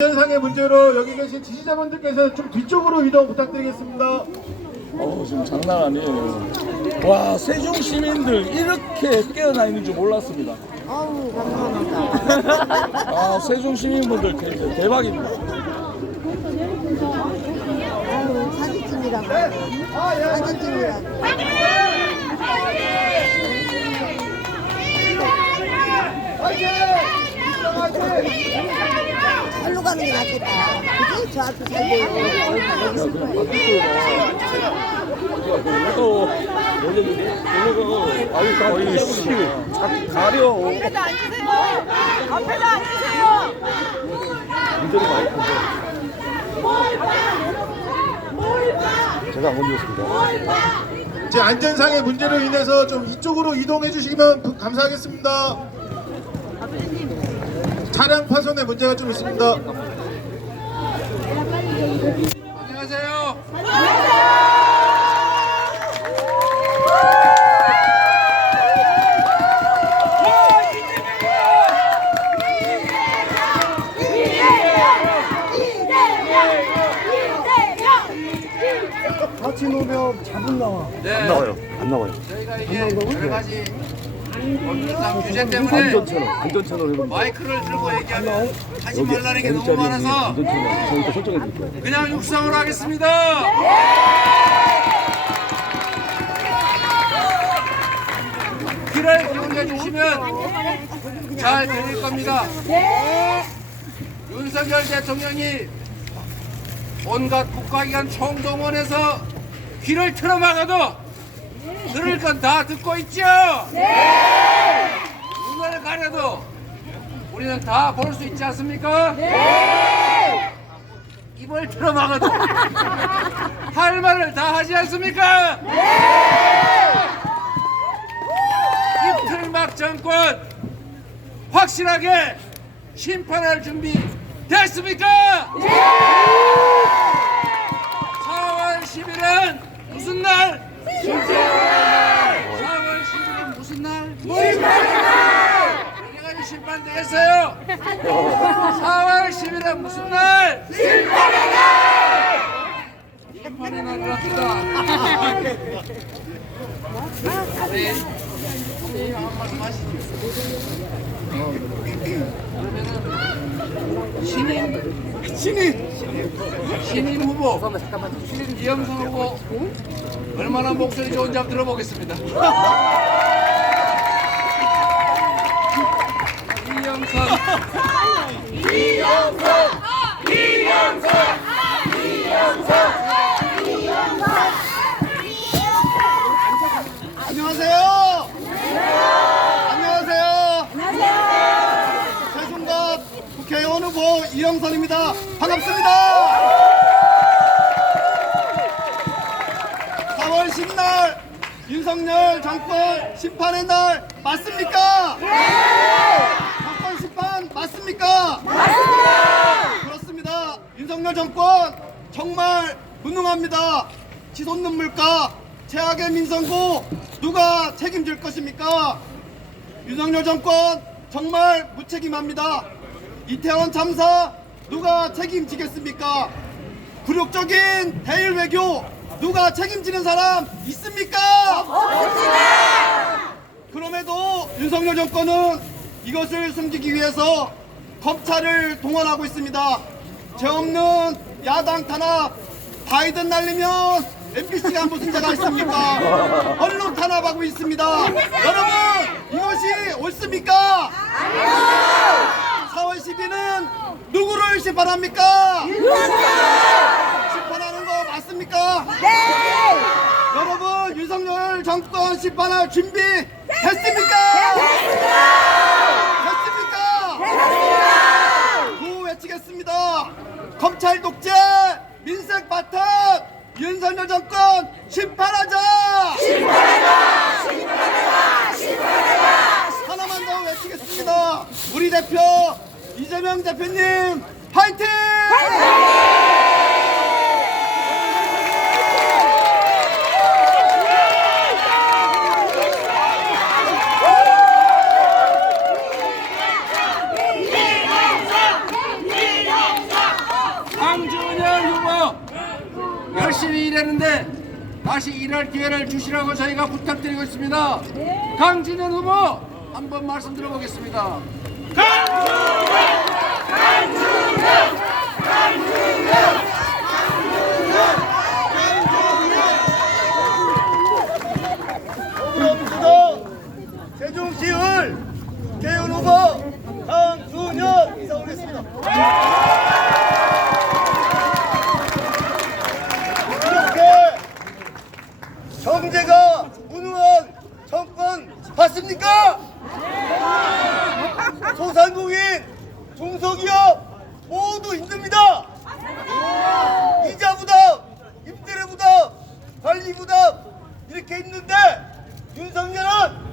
안전상의 문제로 여기 계신 지지자분들께서 좀 뒤쪽으로 이동 부탁드리겠습니다. 지금 장난 아니에요. 와, 세종 시민들 이렇게 깨어나 있는 줄 몰랐습니다. 아우, 감사합니다. 아, 세종 시민분들 대박입니다. 아유, 사진 찍으라고. 사진 찍으라고. 절로 가는 게 낫겠다. 그지? 저 앞에 살고 또 거의 가려. 앞에다 앉으세요. 앞에다 앉으세요. 제가 안 건드렸습니다. 제 안전상의 문제로 인해서 좀 이쪽으로 이동해 주시면 감사하겠습니다. 차량 파손에 문제가 좀 있습니다. 안녕하세요. 같이 놓으면 잡은 나와. 네, 안 나와요. 저희가 이게 여러 가지 법률상 규제 때문에 안전천을 해보면 마이크를 들고 얘기하면 하지 말라는 게 너무 많아서 안전천을 저희가 설정해 드릴게요. 그냥 육상으로 하겠습니다. 귀를 기울여 주시면 잘 들릴 겁니다. 윤석열 대통령이 온갖 국가기관 총동원해서 귀를 틀어막아도 들을 건 다 듣고 있죠? 눈을 가려도 우리는 다 볼 수 있지 않습니까? 입을 틀어막아도 할 말을 다 하지 않습니까? 입틀막 정권 확실하게 심판할 준비 됐습니까? 4월 10일은 무슨 날? 4월 10일은 무슨 날? 우리가 심판 되겠어요? 4월 10일은 무슨 날? 심판의 날이랍니다. 네. 선생님 한 말씀 하시죠. 신임 후보 이영선 후보 얼마나 목소리 좋은지 한번 들어보겠습니다. 안녕하세요. 안녕하세요. 최종갑 국회의원 후보 이영선입니다. 반갑습니다. 4월 10날 윤석열 정권 심판의 날 맞습니까? 정권 심판 맞습니까? 그렇습니다. 윤석열 정권 정말 무능합니다. 치솟는 물가, 최악의 민선고 누가 책임질 것입니까? 윤석열 정권 정말 무책임합니다. 이태원 참사 누가 책임지겠습니까? 굴욕적인 대일 외교 누가 책임지는 사람 있습니까? 없습니다. 그럼에도 윤석열 정권은 이것을 숨기기 위해서 검찰을 동원하고 있습니다. 죄 없는 야당 탄압, 바이든 날리면 MBC가 무슨 죄가 있습니까? 언론 탄압하고 있습니다. 여러분, 이것이 옳습니까? 아니요. 4월 10일은 누구를 심판합니까? 심판하는 거 맞습니까? 네. 여러분, 윤석열 정권 심판할 준비 됐습니까? 됐습니까? 구호 외치겠습니다. 검찰 독재, 민생 파탄, 윤석열 정권 심판하자! 심판하자! 심판하자! 심판하자! 하나만 더 외치겠습니다. 우리 대표 이재명 대표님 화이팅! 이영선! 열심히 일했는데 다시 일할 기회를 주시라고 저희가 부탁드리고 있습니다. 강준현 후보 한번 말씀 들어보겠습니다. 더불어민주당 세종시을 개헌 후보 강준현 이사 오겠습니다. 이렇게 경제가 무능한 정권 봤습니까? 소상공인, 중소기업 모두 힘듭니다. 이자 부담, 임대료 부담, 관리 부담 이렇게 있는데 윤석열은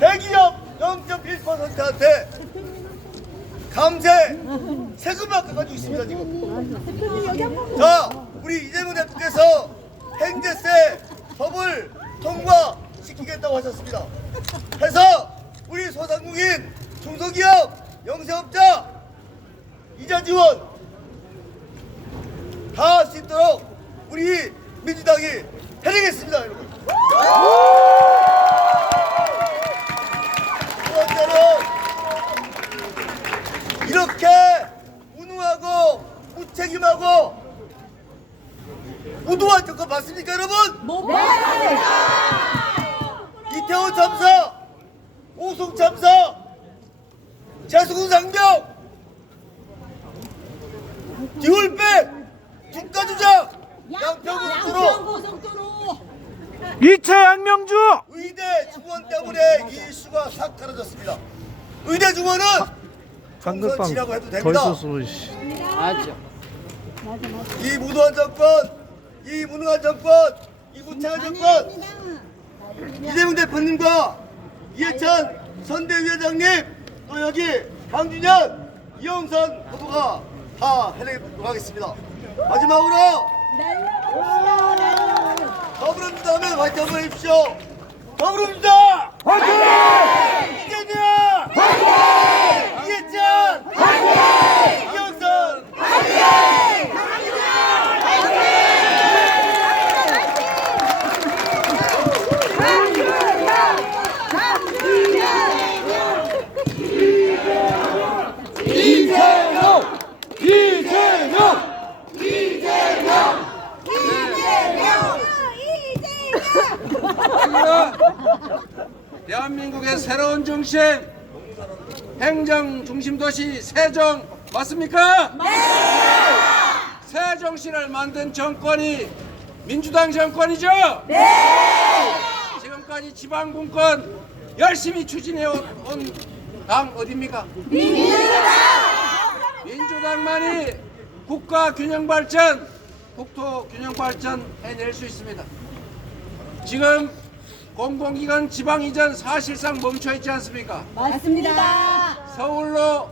대기업 0.1%한테 감세 세금을 아껴가지고 있습니다 지금. 자, 우리 이재명 대표께서 행제세 법을 통과시키겠다고 하셨습니다. 해서 우리 소상공인, 중소기업, 영세업자 이자 지원 다 할 수 있도록 우리 민주당이 해내겠습니다, 여러분. 두 번째는 이렇게 무능하고 무책임하고 무도한 정권 봤습니까, 여러분? 이태원 참사, 오송 참사, 제수군 상병, 디올백, 주가 조작, 양평고속도로, 이채 양명주 의대 중원 때문에 이 이슈가 싹 사라졌습니다. 의대 중원은 총선 지나고 해도 됩니다. 이 무도한 정권, 이 무능한 정권, 이 무책한 정권, 이재명 대표님과 이해찬 선대위원장님, 또 여기 강준현, 이영선 후보가 다 해내도록 하겠습니다. 마지막으로 더불어민주당 하면 화이팅 한번 해주십시오. 더불어민주당 화이팅! 이재명 화이팅! 이해찬 화이팅! 이영선 화이팅! 대한민국의 새로운 중심, 행정 중심 도시 세종 맞습니까? 네! 세종시를 만든 정권이 민주당 정권이죠? 네! 지금까지 지방분권 열심히 추진해 온 당 어디입니까? 민주당만이 국가 균형 발전, 국토 균형 발전 해낼 수 있습니다. 지금 공공기관 지방 이전 사실상 멈춰 있지 않습니까? 맞습니다. 서울로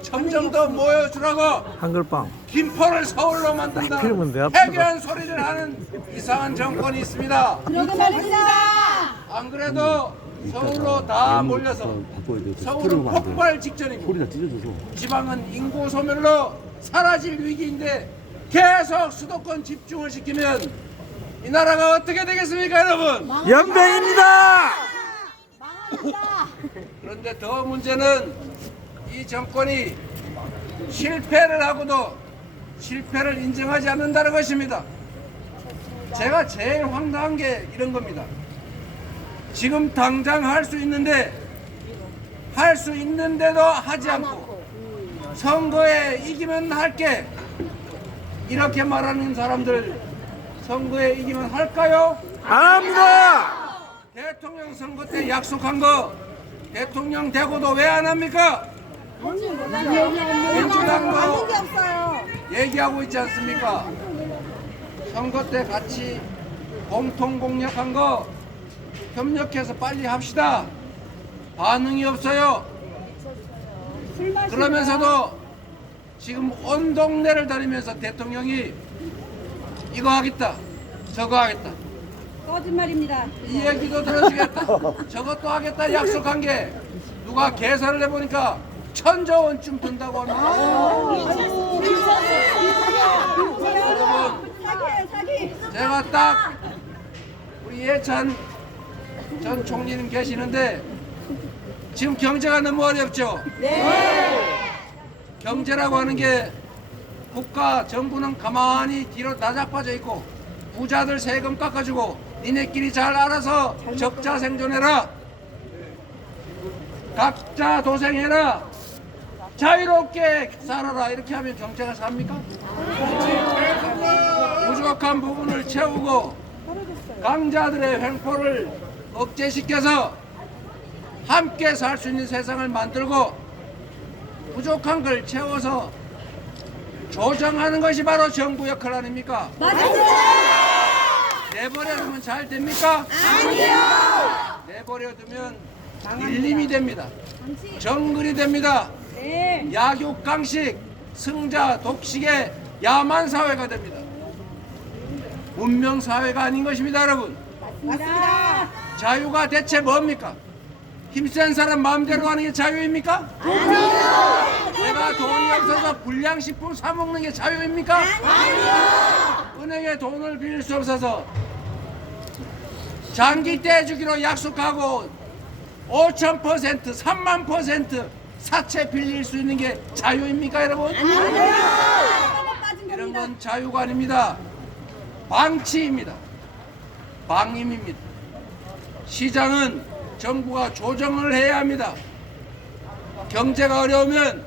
점점 더 모여주라고 한글빵 김포를 서울로 만든다 필름은 내 앞에다. 해괴한 소리를 하는 이상한 정권이 있습니다. 그러게 말입니다. 안 그래도 서울로 다 몰려서 서울은 폭발 직전이고 지방은 인구 소멸로 사라질 위기인데 계속 수도권 집중을 시키면 이 나라가 어떻게 되겠습니까, 여러분? 연병입니다. 그런데 더 문제는 이 정권이 실패를 하고도 실패를 인정하지 않는다는 것입니다. 제가 제일 황당한 게 이런 겁니다. 지금 당장 할 수 있는데 할 수 있는데도 하지 않고 선거에 이기면 할게 이렇게 말하는 사람들 선거에 이기면 할까요? 안 합니다. 대통령 선거 때 약속한 거 대통령 되고도 왜 안 합니까? 민주당도 얘기하고 있지 않습니까? 선거 때 같이 공통 공약한 거 협력해서 빨리 합시다. 반응이 없어요. 그러면서도 지금 온 동네를 다니면서 대통령이 이거 하겠다, 저거 하겠다. 거짓말입니다. 이 얘기도 들어주겠다, 저것도 하겠다 약속한 게 누가 계산을 해보니까 1,000조 원쯤 든다고 합니다. 여러분, 제가 딱 우리 예찬 전 총리님 계시는데 지금 경제가 너무 어렵죠? 네. 경제라고 하는 게 국가 정부는 가만히 뒤로 나자빠져 있고 부자들 세금 깎아주고 니네끼리 잘 알아서 적자 생존해라, 각자 도생해라, 자유롭게 살아라, 이렇게 하면 경제가 삽니까? 부족한 부분을 채우고 강자들의 횡포를 억제시켜서 함께 살 수 있는 세상을 만들고 부족한 걸 채워서 조정하는 것이 바로 정부 역할 아닙니까? 맞습니다. 내버려두면 잘 됩니까? 아니요. 내버려두면 밀림이 됩니다. 정글이 됩니다. 네. 약육강식, 승자 독식의 야만 사회가 됩니다. 문명 사회가 아닌 것입니다, 여러분. 맞습니다. 자유가 대체 뭡니까? 힘센 사람 마음대로 하는 게 자유입니까? 아니요. 내가 돈이 없어서 불량식품 사 먹는 게 자유입니까? 아니요. 은행에 돈을 빌릴 수 없어서 장기 떼주기로 약속하고 5,000%, 30,000% 사채 빌릴 수 있는 게 자유입니까, 여러분? 아니요. 빠진 이런 겁니다. 건 자유가 아닙니다. 방치입니다. 방임입니다. 시장은 정부가 조정을 해야 합니다. 경제가 어려우면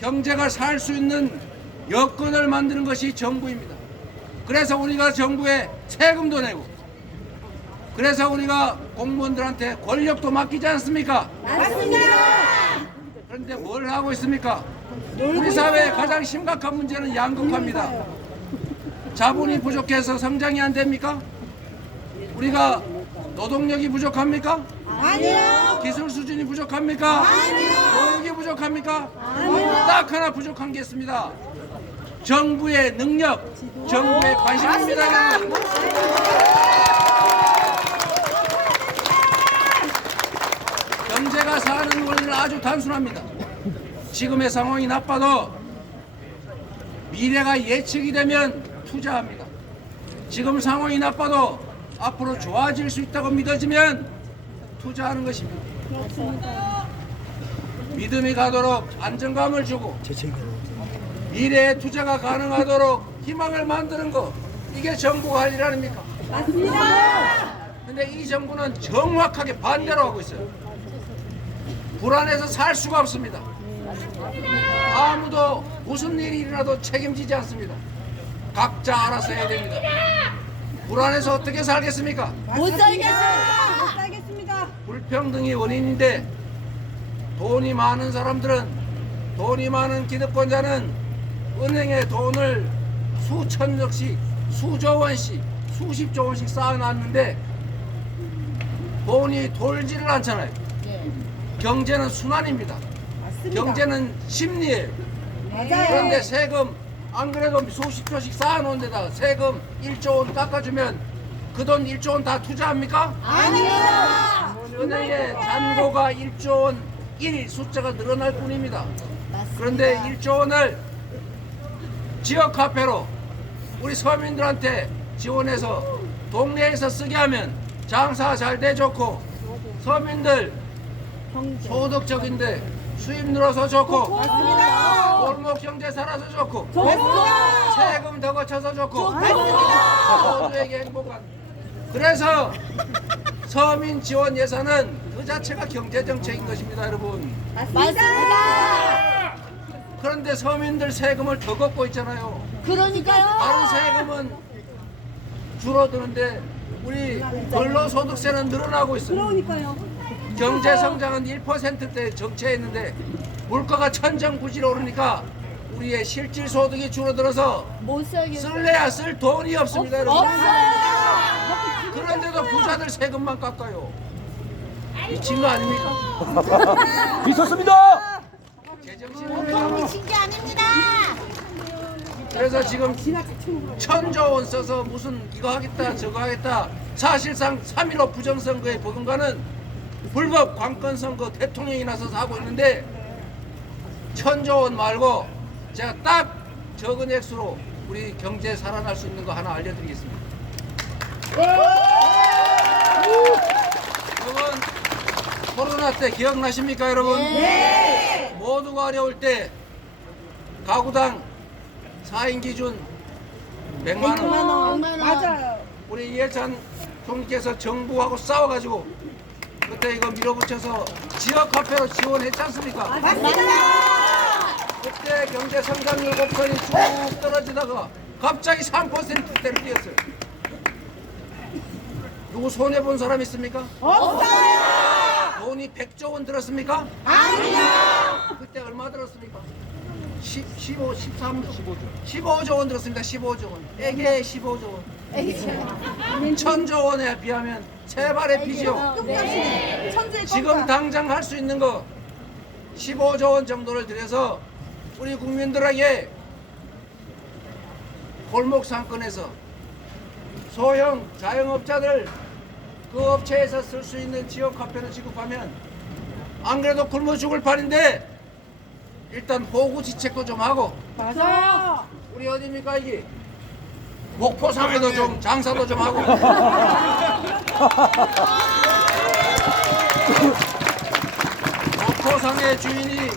경제가 살 수 있는 여건을 만드는 것이 정부입니다. 그래서 우리가 정부에 세금도 내고, 그래서 우리가 공무원들한테 권력도 맡기지 않습니까? 맞습니다. 그런데 뭘 하고 있습니까? 우리 사회의 가장 심각한 문제는 양극화입니다. 자본이 부족해서 성장이 안 됩니까? 우리가 노동력이 부족합니까? 아니요. 기술 수준이 부족합니까? 아니요. 교육이 부족합니까? 아니요. 딱 하나 부족한 게 있습니다. 정부의 능력, 정부의 관심입니다. 여러분. 경제가 사는 원리는 아주 단순합니다. 지금의 상황이 나빠도 미래가 예측이 되면 투자합니다. 지금 상황이 나빠도 앞으로 좋아질 수 있다고 믿어지면 투자하는 것입니다. 믿음이 가도록 안정감을 주고 미래에 투자가 가능하도록 희망을 만드는 것, 이게 정부가 할 일 아닙니까? 맞습니다. 근데 이 정부는 정확하게 반대로 하고 있어요. 불안해서 살 수가 없습니다. 아무도 무슨 일이 일어나도 책임지지 않습니다. 각자 알아서 해야 됩니다. 불안해서 어떻게 살겠습니까? 못 살겠습니다. 못 살겠습니다. 불평등이 원인인데 돈이 많은 사람들은, 돈이 많은 기득권자는 은행에 돈을 수천억씩, 수조 원씩, 수십조 원씩 쌓아놨는데 돈이 돌지를 않잖아요. 경제는 순환입니다. 경제는 심리예요. 맞아요. 그런데 세금 안 그래도 수십조씩 쌓아놓은 데다 세금 1조 원 깎아주면 그 돈 1조 원 다 투자합니까? 아닙니다. 은행의 잔고가 1조 원 1 숫자가 늘어날 뿐입니다. 그런데 1조 원을 지역화폐로 우리 서민들한테 지원해서 동네에서 쓰게 하면 장사 잘 돼 좋고, 서민들 소득적인데 수입 늘어서 좋고, 맞습니다. 골목 경제 살아서 좋고, 좋습니다. 세금 더 거쳐서 좋고, 좋습니다. 모두에게 행복한. 그래서 서민 지원 예산은 그 자체가 경제 정책인 것입니다, 여러분. 맞습니다. 그런데 서민들 세금을 더 걷고 있잖아요. 그러니까요. 다른 세금은 줄어드는데 우리 근로소득세는 늘어나고 있어요. 그러니까요. 경제 성장은 1%대 정체했는데 물가가 천정부지로 오르니까 우리의 실질 소득이 줄어들어서 못 살겠어요. 쓸래야 쓸 돈이 없습니다, 여러분. 없어요. 그런데도 부자들 세금만 깎아요. 미친 거 아닙니까? 미쳤습니다. 제정신입니다. 미친 게 아닙니다. 그래서 지금 1,000조 원 써서 무슨 이거 하겠다 저거 하겠다, 사실상 3.15 부정선거의 버금가는 불법 관건선거 대통령이 나서서 하고 있는데 1,000조 원 말고 제가 딱 적은 액수로 우리 경제 살아날 수 있는 거 하나 알려드리겠습니다. 여러분 코로나 때 기억나십니까 여러분? 네. 모두가 어려울 때 가구당 4인 기준 100만 원. 맞아요. 우리 이해찬 총리께서 정부하고 싸워가지고 그때 이거 밀어붙여서 지역 화폐로 지원했지 않습니까? 그때 경제 성장률 곡선이 쭉 떨어지다가 갑자기 3%대로 뛰었어요. 누구 손해 본 사람 있습니까? 없어요. 돈이 100조 원 들었습니까? 아니요. 그때 얼마 들었습니까? 15조 원 들었습니다. 15조 원. 애게 15조 원. 1000조 원에 비하면 세 발의 피지요. 지금 당장 할 수 있는 거 15조 원 정도를 들여서 우리 국민들에게 골목 상권에서 소형 자영업자들 그 업체에서 쓸 수 있는 지역 화폐를 지급하면 안 그래도 굶어 죽을 판인데 일단 호구지책도 좀 하고 맞아요. 우리 어디입니까 이게 목포상에도 좀 장사도 좀 하고 목포상의 주인이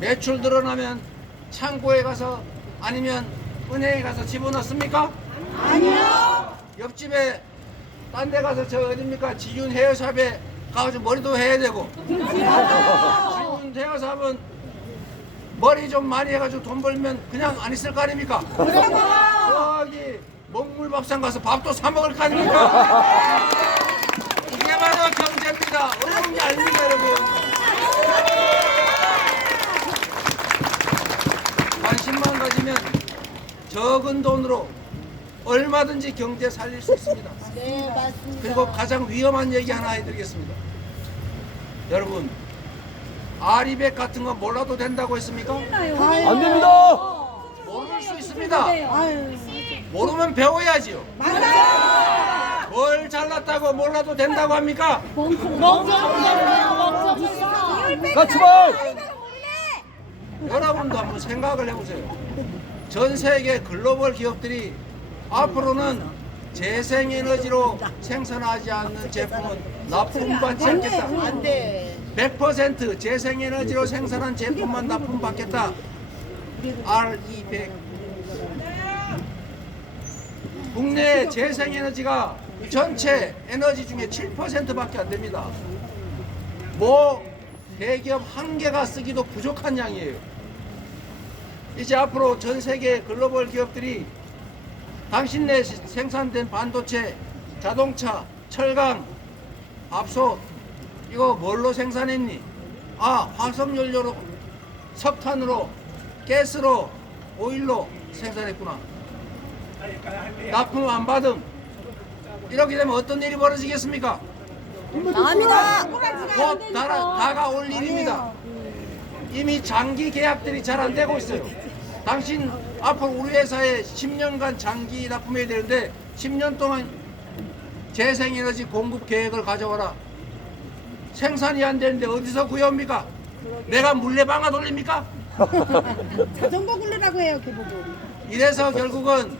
매출 늘어나면 창고에 가서 아니면 은행에 가서 집어넣습니까? 아니요. 옆집에 딴 데 가서 저 어딥니까 지윤 헤어샵에 가서 머리도 해야 되고 지윤 헤어샵은 머리 좀 많이 해가지고 돈 벌면 그냥 안 있을 거 아닙니까? 저기 먹물밥상 가서 밥도 사 먹을 거 아닙니까? 이게 바로 경제입니다. 어려운 게 아닙니다 여러분. 관심만 가지면 적은 돈으로 얼마든지 경제 살릴 수 있습니다. 네, 맞습니다. 그리고 가장 위험한 얘기 하나 해드리겠습니다. 여러분 아리백 같은 거 몰라도 된다고 했습니까? 안 됩니다. 모를 수 있습니다. 아유, 모르면 배워야지요. 뭘 잘났다고 몰라도 된다고 합니까? 같이 봐. 여러분도 한번 생각을 해보세요. 전 세계 글로벌 기업들이 앞으로는 재생에너지로 생산하지 않는 제품은 납품받지 않겠다. 100% 재생에너지로 생산한 제품만 납품받겠다. RE100. 국내 재생에너지가 전체 에너지 중에 7%밖에 안 됩니다. 뭐 대기업 한 개가 쓰기도 부족한 양이에요. 이제 앞으로 전 세계 글로벌 기업들이 당신네 생산된 반도체, 자동차, 철강, 압소 이거 뭘로 생산했니? 아, 화석연료로, 석탄으로, 가스로, 오일로 생산했구나. 납품 안 받음. 이렇게 되면 어떤 일이 벌어지겠습니까? 나옵니다. 곧 다가올 일입니다. 이미 장기 계약들이 잘 안 되고 있어요. 당신 앞으로 우리 회사에 10년간 장기 납품해야 되는데 10년 동안 재생에너지 공급 계획을 가져와라. 생산이 안 되는데 어디서 구해옵니까? 내가 물레방아 돌립니까? 자전거 굴리라고 해요, 걔보고. 이래서 결국은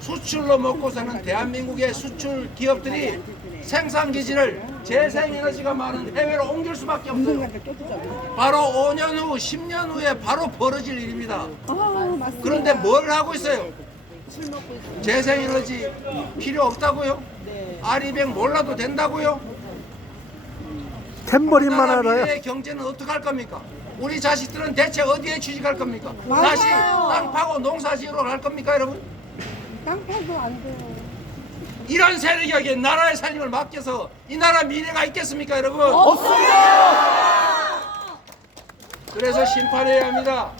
수출로 먹고 사는 대한민국의 수출 기업들이 생산 기지를 재생에너지가 많은 해외로 옮길 수밖에 없어요. 바로 5년 후, 10년 후에 바로 벌어질 일입니다. 그런데 뭘 하고 있어요? 재생에너지 필요 없다고요? 아리백 몰라도 된다고요? 탬버린만 나라 알아요. 미래의 경제는 어떻게 할 겁니까? 우리 자식들은 대체 어디에 취직할 겁니까? 다시 땅 파고 농사 지으러 갈 겁니까 여러분? 땅 파도 안 돼요. 이런 세력에게 나라의 살림을 맡겨서 이 나라 미래가 있겠습니까 여러분? 없습니다. 그래서 심판해야 합니다.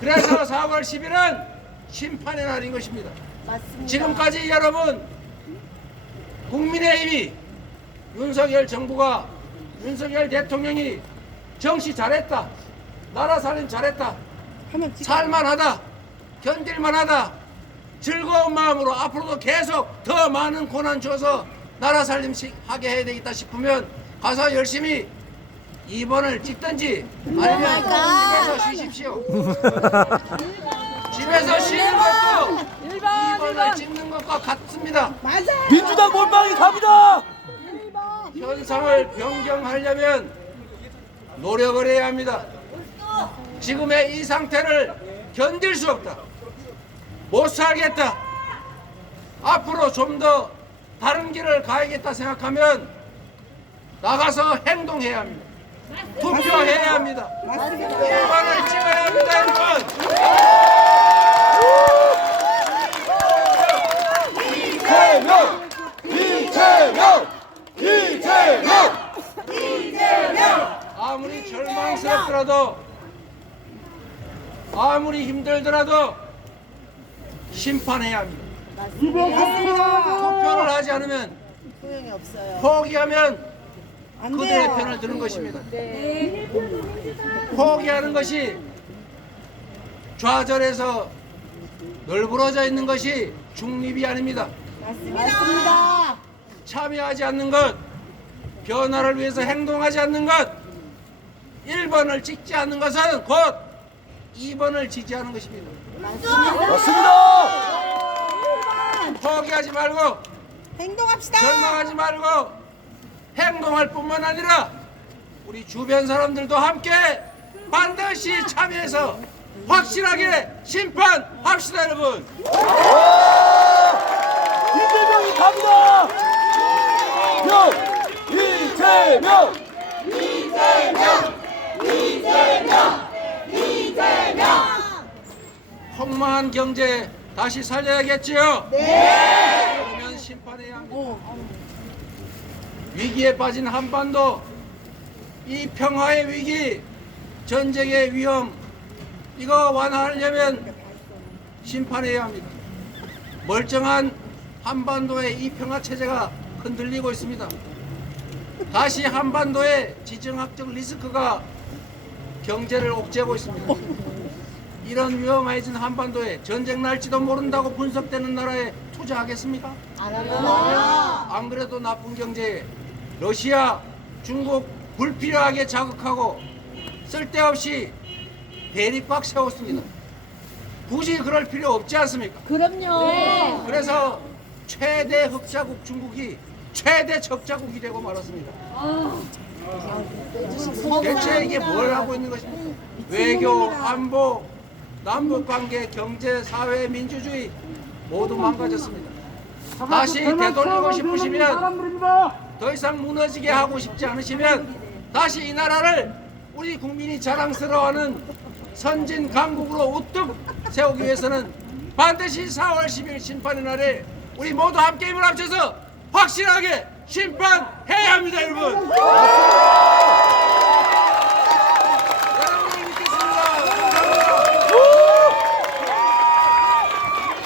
그래서 4월 10일은 심판의 날인 것입니다. 맞습니다. 지금까지 여러분 국민의힘이 윤석열 정부가 윤석열 대통령이 정치 잘했다, 나라 살림 잘했다, 살만하다, 견딜만하다, 즐거운 마음으로 앞으로도 계속 더 많은 고난 줘서 나라 살림 하게 해야 되겠다 싶으면 가서 열심히 2번을 찍든지 아니면 집에서 쉬십시오. 집에서 쉬는 것도 2번을 찍는 것 것과 같습니다. 맞아. 민주당 몰빵이 답이다. 현상을 변경하려면 노력을 해야 합니다. 지금의 이 상태를 견딜 수 없다. 못 살겠다. 앞으로 좀 더 다른 길을 가야겠다 생각하면 나가서 행동해야 합니다. 투표해야 합니다. 1번을 찍어야 합니다, 여러분. 아무리 절망스럽더라도 아무리 힘들더라도 심판해야 합니다. 투표를 하지 않으면 소용이 없어요. 포기하면 안 그들의 돼요. 편을 드는 것입니다. 포기하는 것이 좌절해서 널브러져 있는 것이 중립이 아닙니다. 맞습니다. 참여하지 않는 것, 변화를 위해서 행동하지 않는 것, 1번을 찍지 않는 것은 곧 2번을 지지하는 것입니다. 맞습니다. 포기하지 말고 행동합시다. 절망하지 말고 행동할 뿐만 아니라 우리 주변 사람들도 함께 반드시 참여해서 확실하게 심판합시다, 여러분. 이재명이 답이다. 이재명. 폭망한 경제 다시 살려야겠지요? 네. 그러면 심판해야 합니다. 위기에 빠진 한반도, 이 평화의 위기, 전쟁의 위험, 이거 완화하려면 심판해야 합니다. 멀쩡한 한반도의 이 평화 체제가 흔들리고 있습니다. 다시 한반도의 지정학적 리스크가 경제를 옥죄고 있습니다. 이런 위험해진 한반도에 전쟁 날지도 모른다고 분석되는 나라에 투자하겠습니까? 안 그래도 나쁜 경제에 러시아, 중국 불필요하게 자극하고 쓸데없이 대립박 세웠습니다. 굳이 그럴 필요 없지 않습니까? 그럼요. 그래서 최대 흑자국 중국이 최대 적자국이 되고 말았습니다. 대체 이게 뭘 하고 있는 것입니까? 외교, 안보, 남북관계, 경제, 사회, 민주주의 모두 망가졌습니다. 다시 되돌리고 싶으시면, 더 이상 무너지게 하고 싶지 않으시면 다시 이 나라를 우리 국민이 자랑스러워하는 선진 강국으로 우뚝 세우기 위해서는 반드시 4월 10일 심판의 날에 우리 모두 함께 힘을 합쳐서 확실하게 심판해야 합니다, 여러분. 여러분을 믿겠습니다.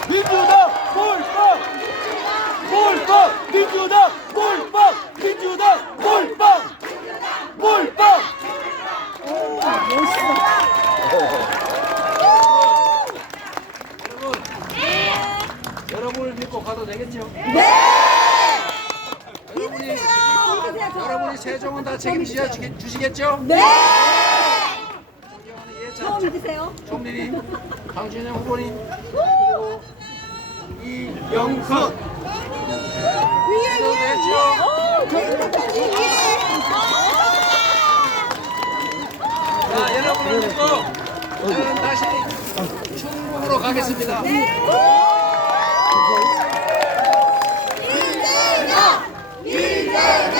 민주당 몰빵. 몰빵. 민주당 몰빵. 민주당 몰빵. 몰빵. 여러분을 믿고 가도 되겠죠? 여러분이 세종은 다 책임지어 주시겠죠? 네. 존경하는 예찬 믿으세요. 총리님, 강준영 후보님, 그리고 이영석 자, 여러분을 믿고 저는 다시 충북으로 가겠습니다. 이재명.